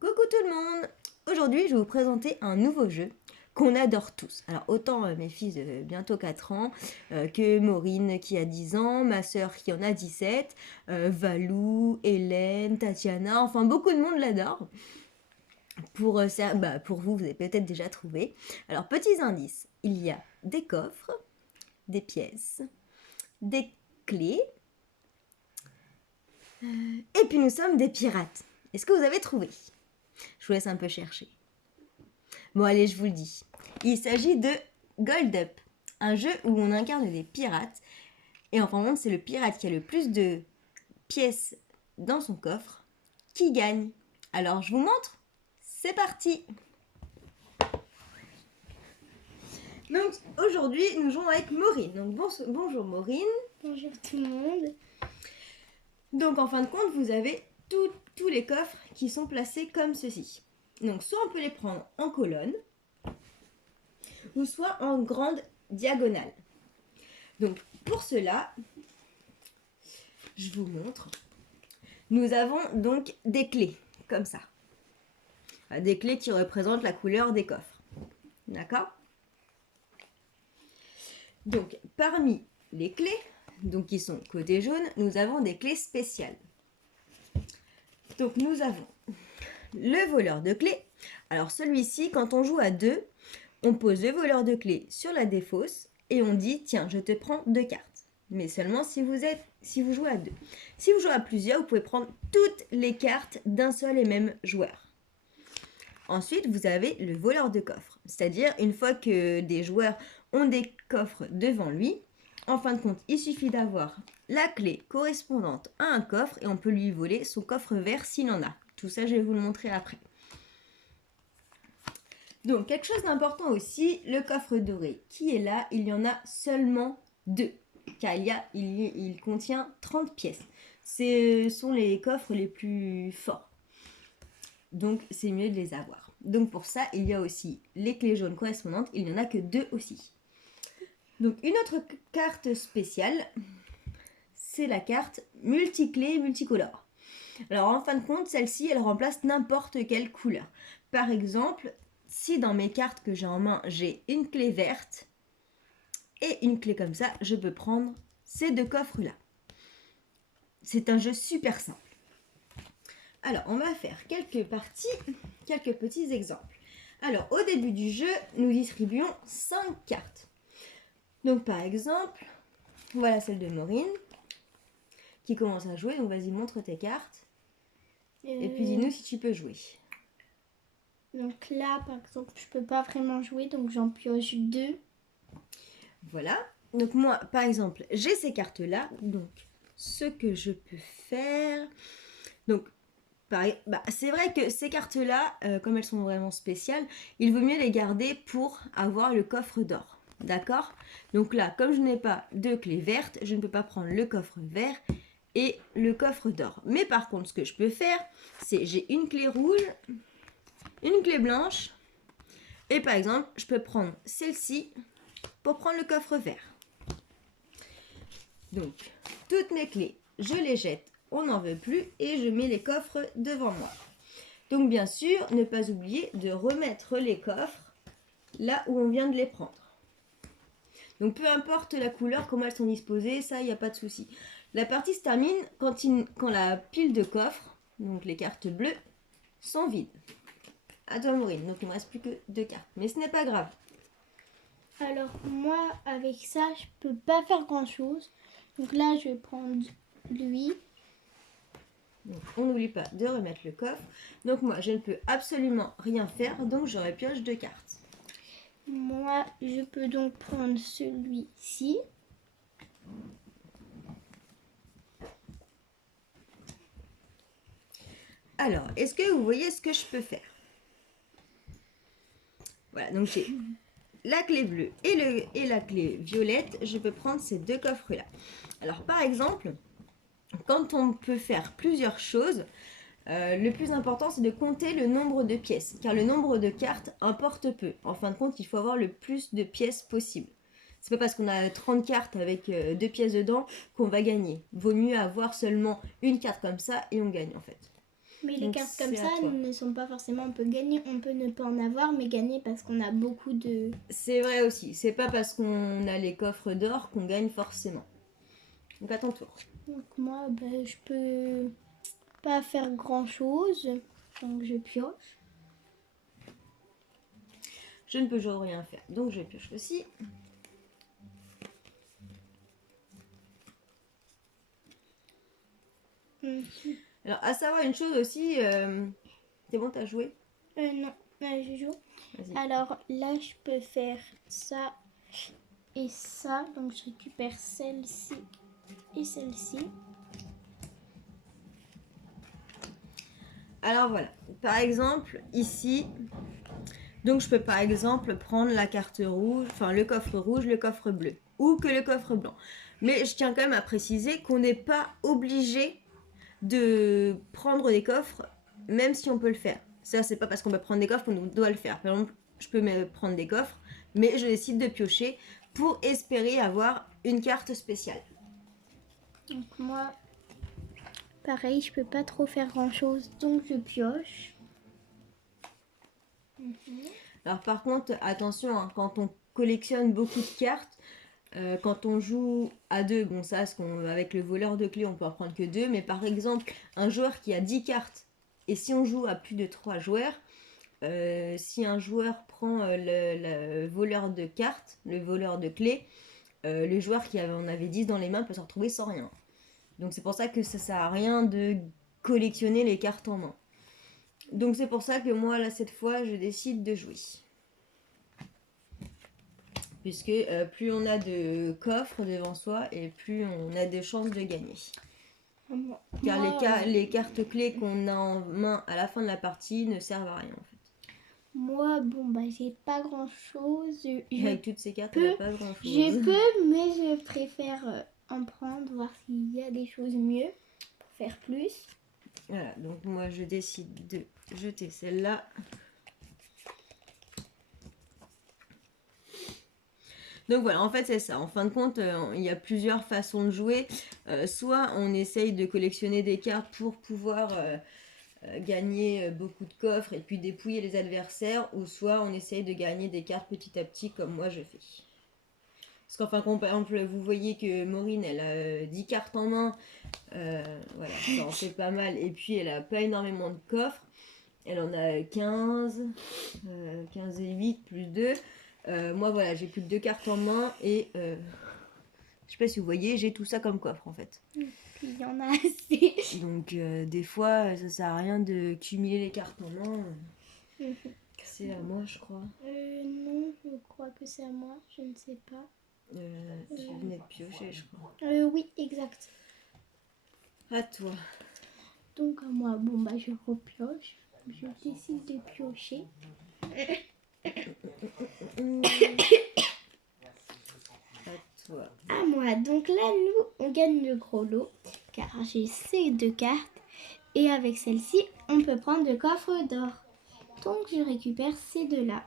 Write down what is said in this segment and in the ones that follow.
Coucou tout le monde! Aujourd'hui, je vais vous présenter un nouveau jeu qu'on adore tous. Alors, autant mes fils de bientôt 4 ans, que Maureen qui a 10 ans, ma sœur qui en a 17, Valou, Hélène, Tatiana, enfin beaucoup de monde l'adore. Pour vous, vous avez peut-être déjà trouvé. Alors, petits indices, il y a des coffres, des pièces, des clés, et puis nous sommes des pirates. Est-ce que vous avez trouvé? Je vous laisse un peu chercher. Bon allez, je vous le dis. Il s'agit de Gold Up, un jeu où on incarne des pirates. Et en fin de compte, c'est le pirate qui a le plus de pièces dans son coffre qui gagne. Alors je vous montre. C'est parti. Donc aujourd'hui, nous jouons avec Maureen. Donc bonjour Maureen. Bonjour tout le monde. Donc en fin de compte, vous avez tous les coffres qui sont placés comme ceci. Donc soit on peut les prendre en colonne, ou soit en grande diagonale. Donc pour cela, je vous montre. Nous avons donc des clés, comme ça. Des clés qui représentent la couleur des coffres. D'accord? Donc parmi les clés, donc qui sont côté jaune, nous avons des clés spéciales. Donc nous avons le voleur de clés. Alors celui-ci, quand on joue à deux, on pose le voleur de clés sur la défausse et on dit tiens, je te prends 2 cartes. Mais seulement si vous jouez à deux. Si vous jouez à plusieurs, vous pouvez prendre toutes les cartes d'un seul et même joueur. Ensuite, vous avez le voleur de coffres. C'est-à-dire, une fois que des joueurs ont des coffres devant lui, en fin de compte, il suffit d'avoir la clé correspondante à un coffre et on peut lui voler son coffre vert s'il en a. Tout ça, je vais vous le montrer après. Donc, quelque chose d'important aussi, le coffre doré qui est là, il y en a seulement 2. Car il contient 30 pièces. Ce sont les coffres les plus forts. Donc, c'est mieux de les avoir. Donc, pour ça, il y a aussi les clés jaunes correspondantes. Il n'y en a que 2 aussi. Donc, une autre carte spéciale, c'est la carte multiclé multicolore. Alors, en fin de compte, celle-ci, elle remplace n'importe quelle couleur. Par exemple, si dans mes cartes que j'ai en main, j'ai une clé verte et une clé comme ça, je peux prendre ces 2 coffres-là. C'est un jeu super simple. Alors, on va faire quelques petits exemples. Alors, au début du jeu, nous distribuons 5 cartes. Donc, par exemple, voilà celle de Maureen qui commence à jouer. Donc, vas-y, montre tes cartes. Et puis, dis-nous si tu peux jouer. Donc là, par exemple, je peux pas vraiment jouer, donc j'en pioche 2. Voilà. Donc, moi, par exemple, j'ai ces cartes-là. Donc, ce que je peux faire... Donc, c'est vrai que ces cartes-là, comme elles sont vraiment spéciales, il vaut mieux les garder pour avoir le coffre d'or. D'accord? Donc là, comme je n'ai pas de clé verte, je ne peux pas prendre le coffre vert et le coffre d'or. Mais par contre, ce que je peux faire, c'est j'ai une clé rouge, une clé blanche, et par exemple, je peux prendre celle-ci pour prendre le coffre vert. Donc, toutes mes clés, je les jette, on n'en veut plus, et je mets les coffres devant moi. Donc, bien sûr, ne pas oublier de remettre les coffres là où on vient de les prendre. Donc peu importe la couleur, comment elles sont disposées, ça, il n'y a pas de souci. La partie se termine quand la pile de coffres, donc les cartes bleues, sont vides. À toi Maureen, donc il ne me reste plus que 2 cartes. Mais ce n'est pas grave. Alors moi, avec ça, je peux pas faire grand-chose. Donc là, je vais prendre lui. Donc on n'oublie pas de remettre le coffre. Donc moi, je ne peux absolument rien faire, donc je repioche 2 cartes. Moi, je peux donc prendre celui-ci. Alors, est-ce que vous voyez ce que je peux faire? Voilà, donc j'ai la clé bleue et la clé violette. Je peux prendre ces 2 coffres-là. Alors, par exemple, quand on peut faire plusieurs choses, le plus important, c'est de compter le nombre de pièces. Car le nombre de cartes importe peu. En fin de compte, il faut avoir le plus de pièces possible. C'est pas parce qu'on a 30 cartes avec 2 pièces dedans qu'on va gagner. Vaut mieux avoir seulement une carte comme ça et on gagne en fait. Mais les Donc, cartes comme c'est à ça toi. ne sont pas forcément on peut gagner. On peut ne pas en avoir, mais gagner parce qu'on a beaucoup de... C'est vrai aussi. C'est pas parce qu'on a les coffres d'or qu'on gagne forcément. Donc à ton tour. Donc moi, ben, je peux pas faire grand-chose. Donc je pioche. Je ne peux toujours rien faire. Donc je pioche aussi. Alors à savoir une chose aussi. C'est bon, t'as joué? Non, je joue. Vas-y. Alors là, je peux faire ça et ça. Donc je récupère celle-ci et celle-ci. Alors voilà. Par exemple, ici. Donc je peux par exemple prendre la carte rouge, enfin le coffre rouge, le coffre bleu. Ou que le coffre blanc. Mais je tiens quand même à préciser qu'on n'est pas obligé de prendre des coffres, même si on peut le faire. Ça, c'est pas parce qu'on peut prendre des coffres qu'on doit le faire. Par exemple, je peux me prendre des coffres, mais je décide de piocher pour espérer avoir une carte spéciale. Donc moi, pareil, je peux pas trop faire grand-chose, donc je pioche. Alors par contre, attention, hein, quand on collectionne beaucoup de cartes, quand on joue à deux, bon ça, avec le voleur de clés, on peut en prendre que deux, mais par exemple, un joueur qui a 10 cartes, et si on joue à plus de 3 joueurs, si un joueur prend le voleur de cartes, le voleur de clés, le joueur qui en avait 10 dans les mains peut se retrouver sans rien. Donc c'est pour ça que ça sert à rien de collectionner les cartes en main. Donc c'est pour ça que moi, là, cette fois, je décide de jouer. Puisque plus on a de coffres devant soi et plus on a de chances de gagner. Car les cartes clés qu'on a en main à la fin de la partie ne servent à rien en fait. Moi, bon, bah, j'ai pas grand chose. Avec toutes ces cartes, on n'a pas grand chose. Je peux, mais je préfère en prendre, voir s'il y a des choses mieux pour faire plus. Voilà, donc moi je décide de jeter celle-là. Donc voilà, en fait c'est ça. En fin de compte, il y a plusieurs façons de jouer. Soit on essaye de collectionner des cartes pour pouvoir gagner beaucoup de coffres et puis dépouiller les adversaires, ou soit on essaye de gagner des cartes petit à petit comme moi je fais. Parce qu'en fin de compte, par exemple, vous voyez que Maureen, elle a 10 cartes en main. Voilà, ça en fait pas mal. Et puis elle a pas énormément de coffres. Elle en a 15, 15 et 8 plus 2. Moi voilà, j'ai plus que 2 cartes en main et je sais pas si vous voyez, j'ai tout ça comme coffre en fait. Puis il y en a assez. Donc des fois, ça sert à rien de cumuler les cartes en main. C'est à moi, je crois. Non, je crois que c'est à moi, je ne sais pas. Tu venais de piocher, je crois. Oui, exact. À toi. Donc à moi, bon bah je repioche. Je décide de piocher. À toi. À moi, donc là nous on gagne le gros lot car j'ai ces 2 cartes et avec celle-ci on peut prendre le coffre d'or. Donc je récupère ces 2 là.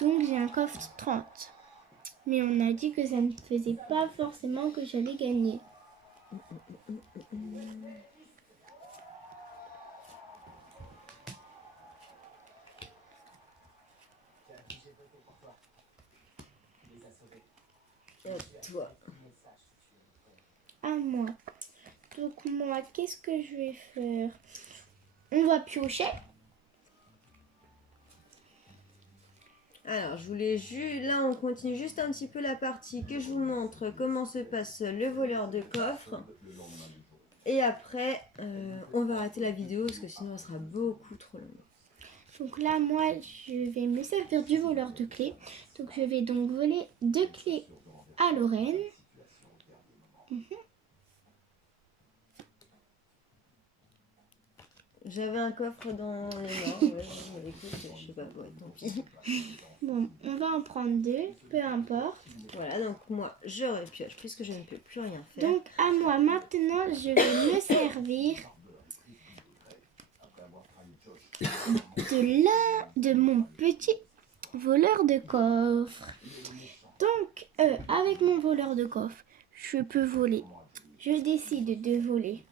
Donc j'ai un coffre 30. Mais on a dit que ça ne faisait pas forcément que j'allais gagner. À toi. À moi. Donc moi, qu'est-ce que je vais faire? On va piocher. Alors, je voulais juste... Là, on continue juste un petit peu la partie que je vous montre comment se passe le voleur de coffre. Et après, on va arrêter la vidéo parce que sinon, elle sera beaucoup trop longue. Donc là, moi, je vais me servir du voleur de clés. Donc je vais donc voler 2 clés à Lorraine. J'avais un coffre dans les mains. Ouais, mais écoute, je sais pas quoi, tant pis. Bon, on va en prendre 2, peu importe. Voilà, donc moi, je repioche puisque je ne peux plus rien faire. Donc à moi, maintenant, je vais me servir de mon petit voleur de coffre. Donc, avec mon voleur de coffre, je peux voler. Je décide de voler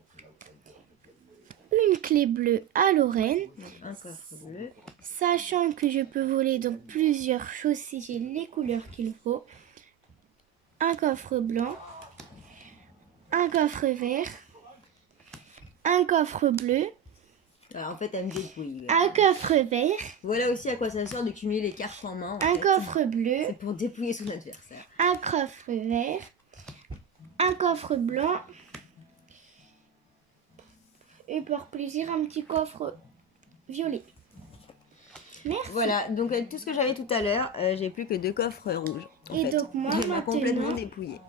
une clé bleue à Lorraine, Donc, un coffre bleu. sachant que je peux voler dans plusieurs choses si j'ai les couleurs qu'il faut. Un coffre blanc, un coffre vert, un coffre bleu, Alors, en fait, elle me dépouille. un coffre vert, Voilà aussi à quoi ça sert de cumuler les cartes en main. un coffre bleu, C'est pour dépouiller son adversaire. un coffre vert, un coffre blanc et par plaisir un petit coffre violet. Merci. Voilà, donc avec tout ce que j'avais tout à l'heure, j'ai plus que 2 coffres rouges. Et donc moi Il m'a complètement maintenant, dépouillé.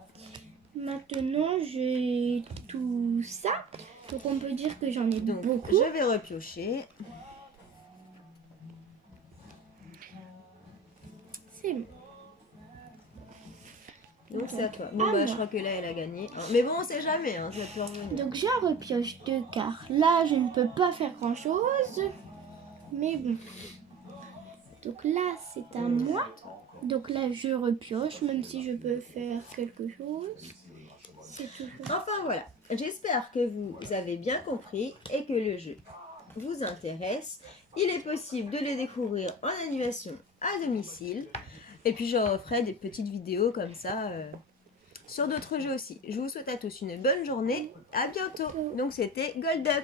j'ai tout ça. Donc on peut dire que j'en ai Donc beaucoup. je vais repiocher. C'est bon. Donc c'est à toi. Bon à bah moi. je crois que là elle a gagné. Mais bon on sait jamais, hein, ça peut revenir. Donc j'en repioche 2 car là je ne peux pas faire grand chose. Mais bon. Donc là c'est à moi. Donc là je repioche même si je peux faire quelque chose. C'est toujours... Enfin voilà, j'espère que vous avez bien compris et que le jeu vous intéresse. Il est possible de les découvrir en animation à domicile. Et puis je referai des petites vidéos comme ça sur d'autres jeux aussi. Je vous souhaite à tous une bonne journée. À bientôt. Donc c'était Gold Up.